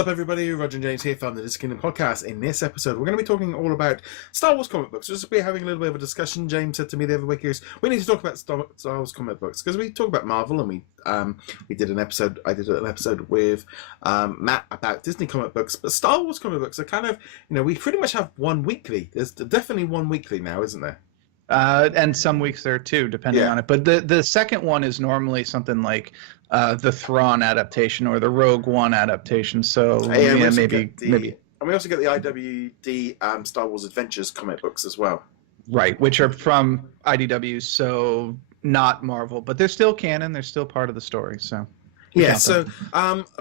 up, everybody? Roger and James here from the DisKingdom Podcast. In this episode, we're going to be talking all about Star Wars comic books. Just we're having a little bit of a discussion. James said to me the other week, we need to talk about Star Wars comic books because we talk about Marvel, and we did an episode. I did an episode with Matt about Disney comic books, but Star Wars comic books are kind of, we pretty much have one weekly. There's definitely one weekly now, isn't there? And some weeks there too, depending on it. But the second one is normally something like the Thrawn adaptation or the Rogue One adaptation. So maybe. And we also get the IWD Star Wars Adventures comic books as well. Right, which are from IDW, so not Marvel, but they're still canon. They're still part of the story. So yeah. So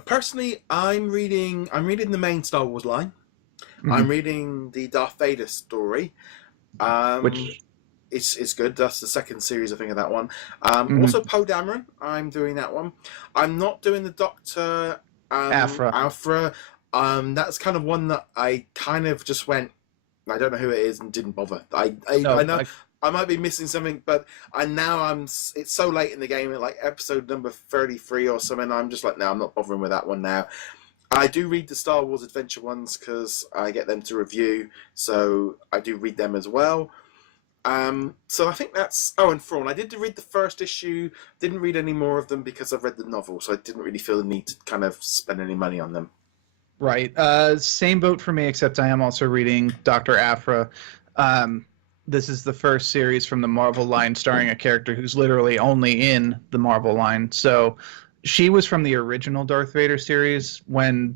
personally, I'm reading the main Star Wars line. Mm-hmm. I'm reading the Darth Vader story, which. It's good. That's the second series, I think, of that one. Also, Poe Dameron. I'm doing that one. I'm not doing the Dr. Afra. That's kind of one that I kind of just went, I don't know who it is, and didn't bother. I know I might be missing something, but it's so late in the game, at like episode number 33 or something, I'm just like, no, I'm not bothering with that one now. I do read the Star Wars Adventure ones because I get them to review, so I do read them as well. So I think that's... Oh, and Thrawn. I did read the first issue. Didn't read any more of them because I've read the novel, so I didn't really feel the need to kind of spend any money on them. Right. Same boat for me, except I am also reading Dr. Afra. This is the first series from the Marvel line starring a character who's literally only in the Marvel line. So she was from the original Darth Vader series when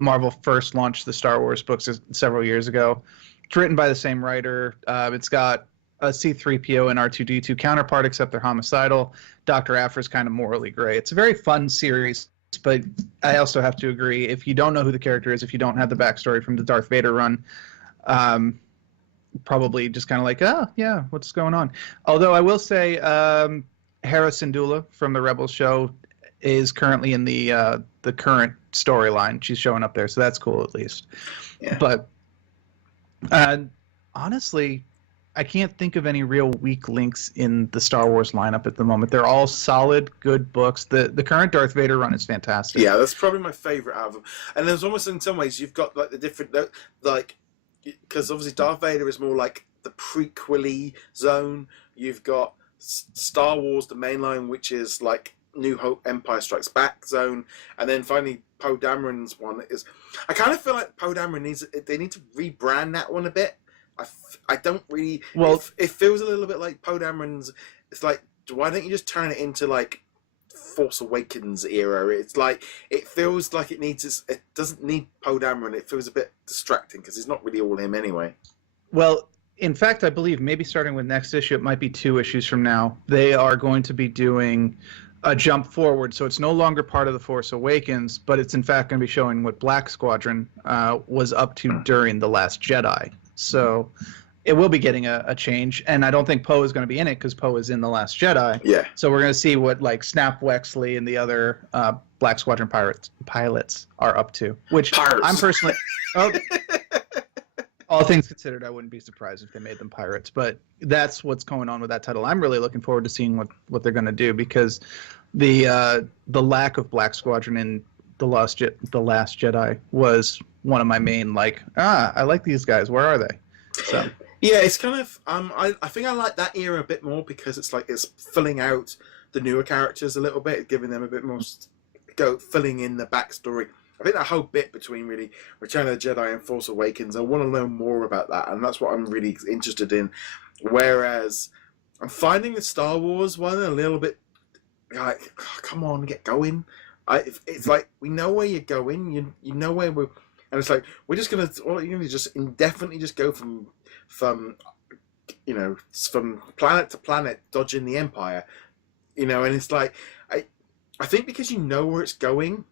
Marvel first launched the Star Wars books several years ago. It's written by the same writer. It's got a C-3PO and R2-D2 counterpart, except they're homicidal. Dr. Afra is kind of morally gray. It's a very fun series, but I also have to agree, if you don't know who the character is, if you don't have the backstory from the Darth Vader run, probably just kind of like, oh, yeah, what's going on? Although I will say Hera Syndulla from the Rebels show is currently in the current storyline. She's showing up there, so that's cool at least. Yeah. But honestly, I can't think of any real weak links in the Star Wars lineup at the moment. They're all solid, good books. The current Darth Vader run is fantastic. Yeah, that's probably my favorite out of them. And there's almost, in some ways, you've got like the different, like, because obviously Darth Vader is more like the prequel-y zone. You've got Star Wars, the main line, which is like New Hope, Empire Strikes Back zone, and then finally Poe Dameron's one is. I kind of feel like Poe Dameron they need to rebrand that one a bit. I don't really. Well, it feels a little bit like Poe Dameron's. It's like, why don't you just turn it into like Force Awakens era? It's like it feels like it doesn't need Poe Dameron. It feels a bit distracting because it's not really all him anyway. Well, in fact, I believe maybe starting with next issue, it might be 2 issues from now, they are going to be doing a jump forward, so it's no longer part of the Force Awakens, but it's in fact going to be showing what Black Squadron was up to during The Last Jedi. So it will be getting a change, and I don't think Poe is going to be in it because Poe is in The Last Jedi. Yeah. So we're going to see what like Snap Wexley and the other Black Squadron pilots are up to, which Pirates. I'm personally... All things considered, I wouldn't be surprised if they made them pirates, but that's what's going on with that title. I'm really looking forward to seeing what they're going to do because the lack of Black Squadron in The Last Jedi was one of my main I like these guys. Where are they? So yeah, it's kind of I think I like that era a bit more because it's like it's filling out the newer characters a little bit, giving them a bit more filling in the backstory. I think that whole bit between really Return of the Jedi and Force Awakens, I want to learn more about that, and that's what I'm really interested in. Whereas I'm finding the Star Wars one a little bit like, oh, come on, get going. It's like, we know where you're going, you know where we're, and it's like, we're just going to just indefinitely just go from planet to planet, dodging the Empire, and it's like, I think because you know where it's going,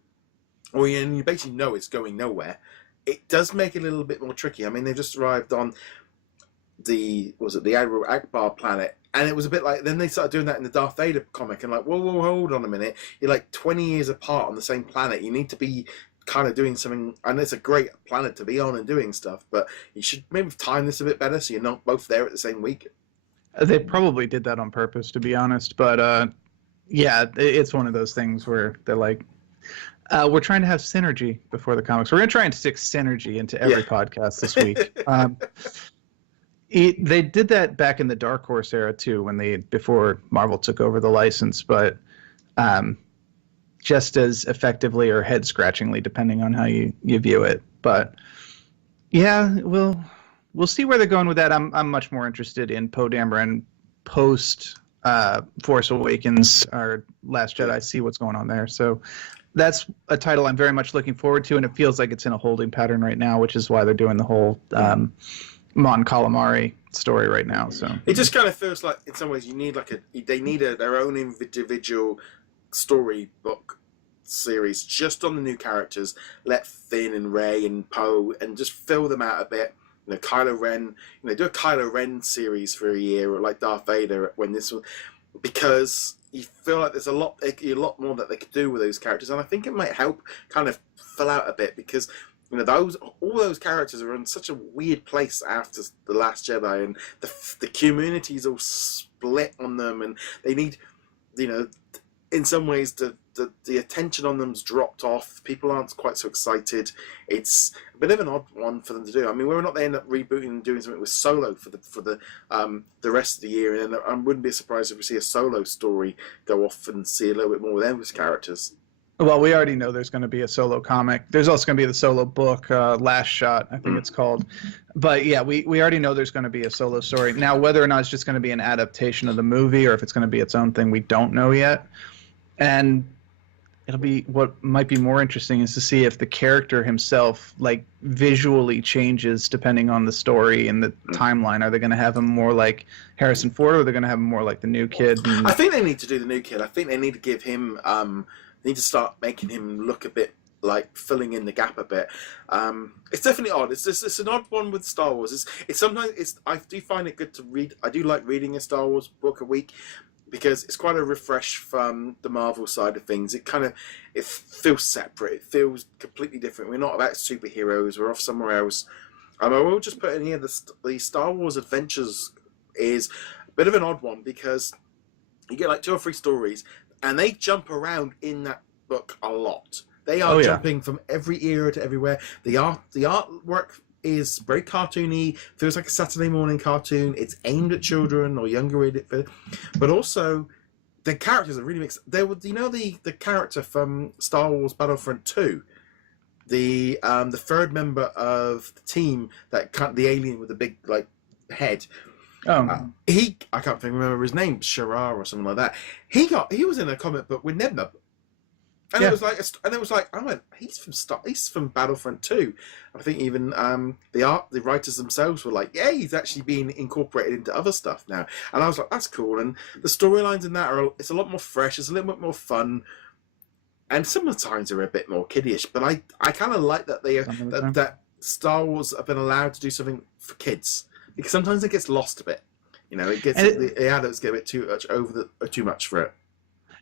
or you basically know it's going nowhere, it does make it a little bit more tricky. I mean, they've just arrived on the Admiral Akbar planet, and it was a bit like, then they started doing that in the Darth Vader comic, and like, whoa, hold on a minute, you're like 20 years apart on the same planet, you need to be kind of doing something, and it's a great planet to be on and doing stuff, but you should maybe time this a bit better so you're not both there at the same week. They probably did that on purpose, to be honest, but yeah, it's one of those things where they're like, We're trying to have synergy before the comics. We're going to try and stick synergy into every podcast this week. They did that back in the Dark Horse era too, before Marvel took over the license, but just as effectively or head scratchingly, depending on how you view it. But yeah, we'll see where they're going with that. I'm much more interested in Poe Dameron post Force Awakens or Last Jedi. See what's going on there. So that's a title I'm very much looking forward to, and it feels like it's in a holding pattern right now, which is why they're doing the whole Mon Calamari story right now. So it just kind of feels like, in some ways, they need their own individual storybook series just on the new characters. Let Finn and Rey and Poe and just fill them out a bit. Kylo Ren. Do a Kylo Ren series for a year, or like Darth Vader when this was, because you feel like there's a lot more that they could do with those characters, and I think it might help kind of fill out a bit, because all those characters are in such a weird place after The Last Jedi, and the community's all split on them, and they need, in some ways the attention on them's dropped off. People aren't quite so excited. It's a bit of an odd one for them to do. I mean, whether or not they end up rebooting and doing something with Solo for the rest of the year, and I wouldn't be surprised if we see a Solo story go off and see a little bit more with those characters. Well, we already know there's going to be a Solo comic. There's also going to be the Solo book, Last Shot, I think it's called. But yeah, we already know there's going to be a Solo story. Now, whether or not it's just going to be an adaptation of the movie or if it's going to be its own thing, we don't know yet. And it'll be, what might be more interesting is to see if the character himself visually changes depending on the story and the timeline. Are they going to have him more like Harrison Ford, or are they going to have him more like the new kid? I think they need to do the new kid. I think they need to give him they need to start making him look a bit like filling in the gap a bit. It's definitely odd. It's an odd one with Star Wars. It's sometimes I do find it good to read. I do like reading a Star Wars book a week, because it's quite a refresh from the Marvel side of things. It feels separate. It feels completely different. We're not about superheroes. We're off somewhere else. I will just put in here the Star Wars Adventures is a bit of an odd one, because you get like 2 or 3 stories, and they jump around in that book a lot. They are jumping from every era to everywhere. The artwork is very cartoony, feels like a Saturday morning cartoon. It's aimed at children or younger readers, but also the characters are really mixed. The character from Star Wars Battlefront 2, the third member of the team, the alien with the big head. I can't remember his name, Shirar or something like that. He was in a comic book with Nebnub. And it was like, I went, he's from Battlefront 2. I think even the writers themselves were like, yeah, he's actually being incorporated into other stuff now. And I was like, that's cool. And the storylines in that it's a lot more fresh. It's a little bit more fun. And some of the times they're a bit more kiddyish. But I kind of like that that Star Wars have been allowed to do something for kids, because sometimes it gets lost a bit. The adults get a bit too much for it.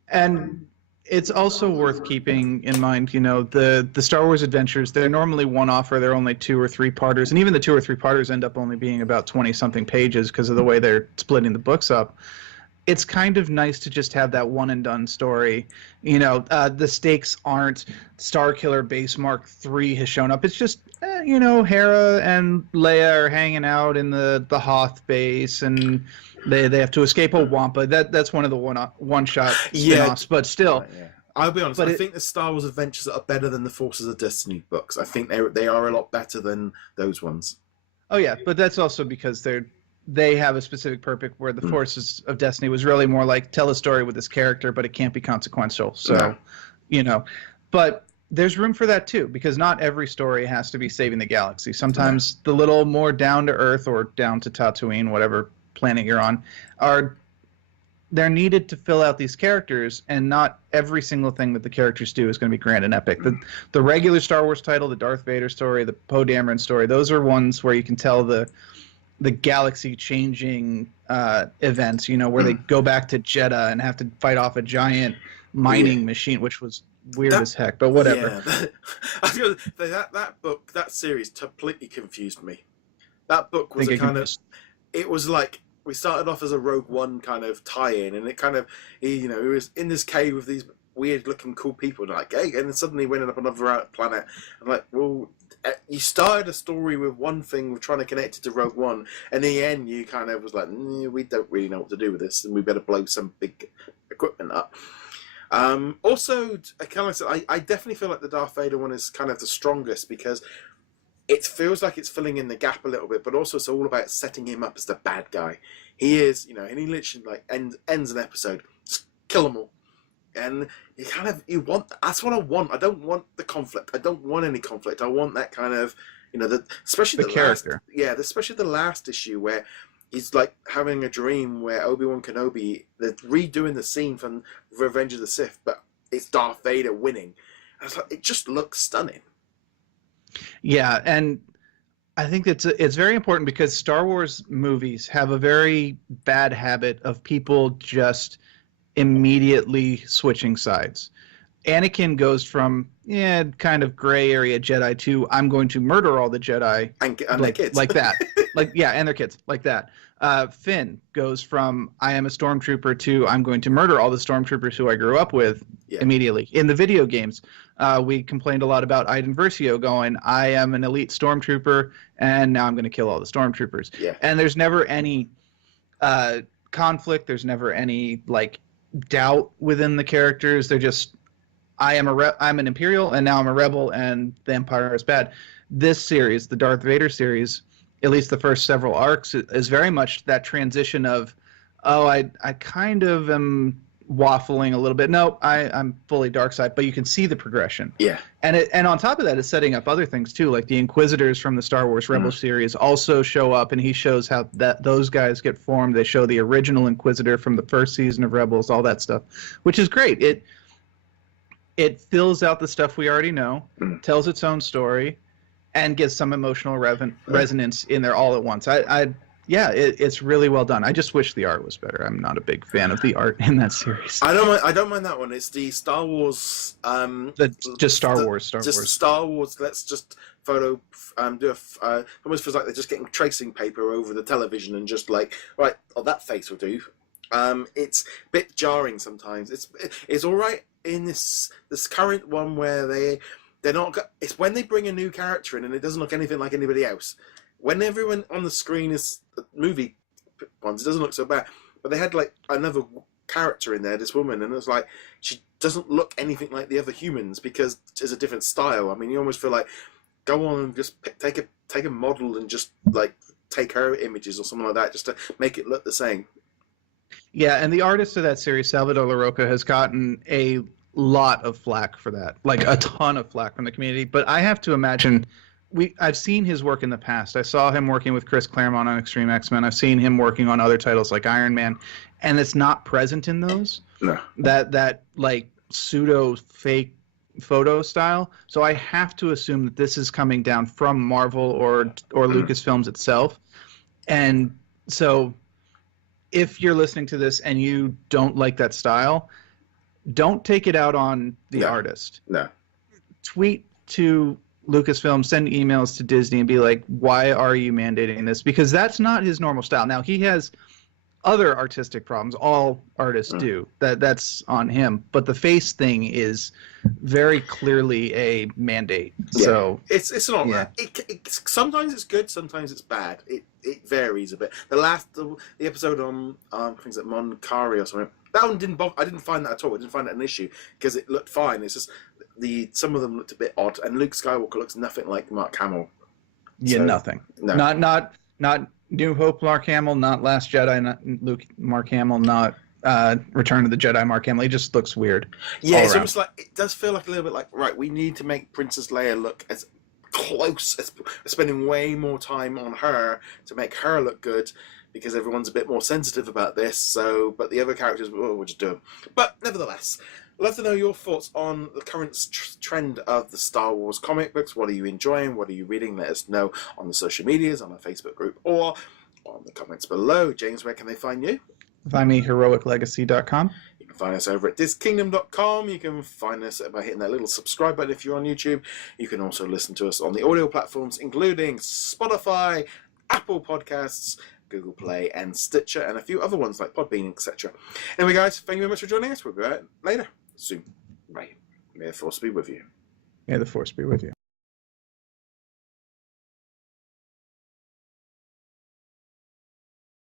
And it's also worth keeping in mind, the Star Wars adventures, they're normally one-off, or they're only 2 or 3 parters. And even the 2 or 3 parters end up only being about 20-something pages because of the way they're splitting the books up. It's kind of nice to just have that one-and-done story. The stakes aren't Starkiller Base Mark III has shown up. It's just, Hera and Leia are hanging out in the Hoth base, and they have to escape a Wampa. That's one of the one-shot spin-offs, but still. I'll be honest, I think the Star Wars Adventures are better than the Forces of Destiny books. I think they are a lot better than those ones. Oh, yeah, but that's also because they have a specific purpose, where the Forces of Destiny was really more like, tell a story with this character, but it can't be consequential. So, but there's room for that too, because not every story has to be saving the galaxy. Sometimes the little more down to Earth or down to Tatooine, whatever planet you're on, they're needed to fill out these characters, and not every single thing that the characters do is going to be grand and epic. The regular Star Wars title, the Darth Vader story, the Poe Dameron story, those are ones where you can tell the galaxy-changing events, where they go back to Jeddah and have to fight off a giant mining machine, which was weird as heck, but whatever. Yeah. that series completely confused me. That book was it was like, we started off as a Rogue One kind of tie-in, and it kind of, he was in this cave with these weird-looking, cool people, and like, hey, and then suddenly we ended up on another planet. I'm like, well, you started a story with one thing, with trying to connect it to Rogue One, and in the end, you kind of was like, we don't really know what to do with this, and we better blow some big equipment up. Also, kind of, I definitely feel like the Darth Vader one is kind of the strongest because it feels like it's filling in the gap a little bit, but also it's all about setting him up as the bad guy. He is, and he literally like ends an episode, just kill them all, and you want. That's what I want. I don't want the conflict. I don't want any conflict. I want that kind of, especially the character. Especially the last issue where he's like having a dream where Obi-Wan Kenobi, they're redoing the scene from Revenge of the Sith, but it's Darth Vader winning. And it's like, it just looks stunning. Yeah, and I think it's very important because Star Wars movies have a very bad habit of people just immediately switching sides. Anakin goes from kind of gray area Jedi to I'm going to murder all the Jedi and their kids like that, and their kids like that. Finn goes from I am a stormtrooper to I'm going to murder all the stormtroopers who I grew up with immediately. In the video games, we complained a lot about Iden Versio going I am an elite stormtrooper and now I'm going to kill all the stormtroopers. Yeah. And there's never any conflict. There's never any like doubt within the characters. They're just I'm an Imperial and now I'm a rebel and the Empire is bad. This series, the Darth Vader series, at least the first several arcs, is very much that transition of, I kind of am waffling a little bit. No, I'm fully dark side, but you can see the progression. Yeah. And on top of that, it's setting up other things too, like the Inquisitors from the Star Wars Rebel series also show up, and he shows how those guys get formed. They show the original Inquisitor from the first season of Rebels, all that stuff, which is great. It fills out the stuff we already know, tells its own story, and gets some emotional resonance in there all at once. It's really well done. I just wish the art was better. I'm not a big fan of the art in that series. I don't mind that one. It's the Star Wars. Star Wars. Star Wars. Let's just almost feels like they're just getting tracing paper over the television and just like, right, that face will do. It's a bit jarring sometimes. It's all right in this current one where they're not. It's when they bring a new character in and it doesn't look anything like anybody else. When everyone on the screen is movie ones, it doesn't look so bad. But they had like another character in there, this woman, and it was like she doesn't look anything like the other humans because it's a different style. I mean, you almost feel like go on and just take a model and just like take her images or something like that, just to make it look the same. Yeah, and the artist of that series, Salvador LaRocca, has gotten a lot of flack for that, like a ton of flack from the community. But I have to imagine, I've seen his work in the past. I saw him working with Chris Claremont on Extreme X-Men. I've seen him working on other titles like Iron Man, and it's not present in those. No. That like pseudo fake photo style. So I have to assume that this is coming down from Marvel or Lucasfilms itself. And so if you're listening to this and you don't like that style, don't take it out on the artist. No. Tweet to Lucasfilm, send emails to Disney and be like, why are you mandating this? Because that's not his normal style. Now, he has other artistic problems. All artists do. That's on him. But the face thing is very clearly a mandate. Yeah. So it's not. Yeah. Sometimes it's good. Sometimes it's bad. It varies a bit. The episode on things like Mon Cari or something. That one didn't bother. I didn't find that at all. I didn't find that an issue because it looked fine. It's just some of them looked a bit odd, and Luke Skywalker looks nothing like Mark Hamill. Yeah, so, nothing. No. Not New Hope Mark Hamill, not Last Jedi, not Luke Mark Hamill, not Return of the Jedi Mark Hamill. He just looks weird. Yeah, it's almost like it does feel like a little bit like, right, we need to make Princess Leia look as close as spending way more time on her to make her look good because everyone's a bit more sensitive about this. So, but the other characters, we'll just do them. But nevertheless, I'd love to know your thoughts on the current trend of the Star Wars comic books. What are you enjoying? What are you reading? Let us know on the social medias, on our Facebook group, or on the comments below. James, where can they find you? Find me heroiclegacy.com. You can find us over at DisKingdom.com. You can find us by hitting that little subscribe button if you're on YouTube. You can also listen to us on the audio platforms, including Spotify, Apple Podcasts, Google Play, and Stitcher, and a few other ones like Podbean, etc. Anyway, guys, thank you very much for joining us. We'll be back later. Soon. May the Force be with you. May the Force be with you.